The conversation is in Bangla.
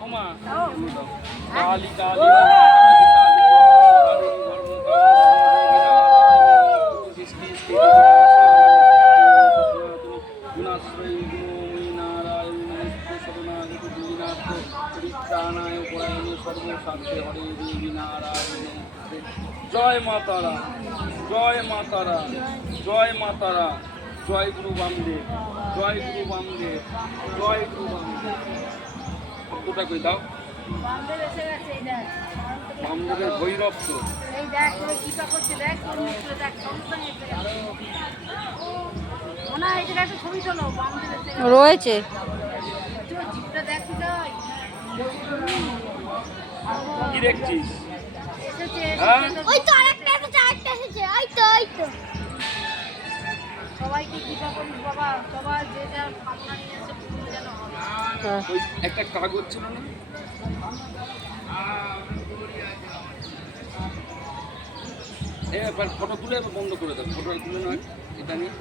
ওমা ও কালী কালী জয় মাতারা জয় মাতারা জয় মাতারা জয় গুরু বামদেব জয় গুরু বামদেব জয় গুরু বামদেব ওটা কই দাও বামদেব এসে গেছে এই দেখ বামদেবের ভৈরব তো এই দেখ ওই কিপা করছে দেখ তোর মুখে দেখ সঙ্গে এসে গেছে মনে হয় এটা একটা ছবি তোলো বামদেব এসে গেছে রয়েছে। তোর জিপটা দেখি যাই কি দেখছিস এসেছে হ্যাঁ? ওই তো আরেকটা এসেছে ওই তো সবাইকে কিপা করিস বাবা সবাই যে যার ভাবনা নিয়ে এসে পুরো যেন হয় হ্যাঁ। ওই একটা কাগজ ছিল না এবার ফটো তুলে বন্ধ করে দাও ফটো তুলে নয় এটা নিয়ে